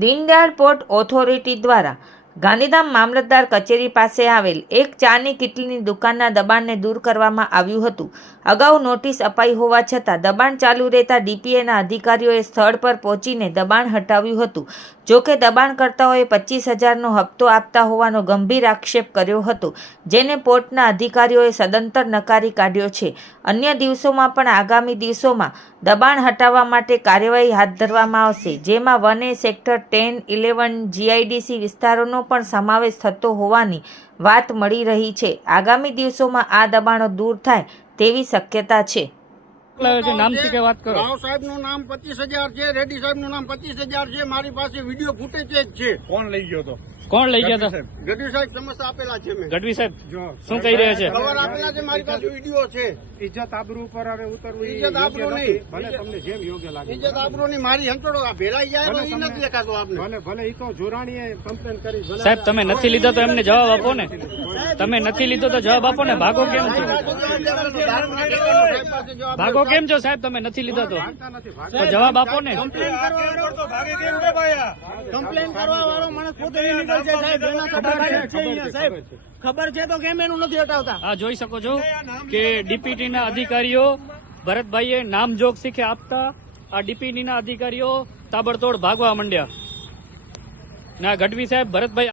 Deendayal port authority દ્વારા ગાંધીધામ મામલતદાર કચેરી પાસે આવેલ એક ચાની કીટલીની દુકાનના દબાણને દૂર કરવામાં આવ્યું હતું. અગાઉ નોટિસ અપાઈ હોવા છતાં દબાણ ચાલુ રહેતા ડીપીએના અધિકારીઓએ સ્થળ પર પહોંચીને દબાણ હટાવ્યું હતું. જોકે દબાણકર્તાઓએ 25,000નો હપ્તો આપતા હોવાનો ગંભીર આક્ષેપ કર્યો હતો, જેને પોર્ટના અધિકારીઓએ સદંતર નકારી કાઢ્યો છે. અન્ય દિવસોમાં પણ આગામી દિવસોમાં દબાણ હટાવવા માટે કાર્યવાહી હાથ ધરવામાં આવશે, જેમાં 1A સેક્ટર 10, 11 જીઆઈડીસી વિસ્તારોનો પણ સમાવેશ થતો હોવાની વાત મળી રહી છે. આગામી દિવસોમાં આ દબાણો દૂર થાય તેવી શક્યતા છે. નામથી કે વાત કરો. રાવ સાહેબ નું નામ 25,000 છે, રેડ્ડી સાહેબ નું નામ 25,000 છે. મારી પાસે વિડીયો ફૂટેજ જ છે. કોણ લઈ ગયો હતો? કોણ લઈ ગયા હતા? ગઢવી સાહેબ સમસ્યા આપેલા છે. મેં ગઢવી સાહેબ શું કહી રહ્યા છે? ખબર આપેલા છે. મારી પાસે વિડીયો છે. ઇજ્જત આબરૂ પર હવે ઉતરવું ઇજ્જત આબરૂ નહીં, ભલે તમને જેમ યોગ્ય લાગે. ઇજ્જત આબરૂ ની મારી હંચોડો ભેરાઈ જાય તો ઈ નથી દેખાતો આપને. ભલે ભલે ઈ તો જોરાણીએ કમ્પ્લેન કરી. સાહેબ તમે નથી લીધો તો એમને જવાબ આપો ને. તમે નથી લીધો તો જવાબ આપો ને. ભાગો કેમ છો? ભાગો કેમ છો સાહેબ? તમે નથી લીધો તો જવાબ આપો ને. કમ્પ્લેન કરવા વાળો માણસ પોતે નીકળે છે સાહેબ. એના સાહેબ ખબર છે તો કેમ એનું નથી હટાવતા? આ જોઈ શકો છો કે ડીપીટીના અધિકારીઓ ભરતભાઈએ નામજોગ શીખે આપતા આ ડીપીટીના અધિકારીઓ તાબડતોડ ભાગવા માંડ્યા. ના ગઢવી સાહેબ ભરતભાઈ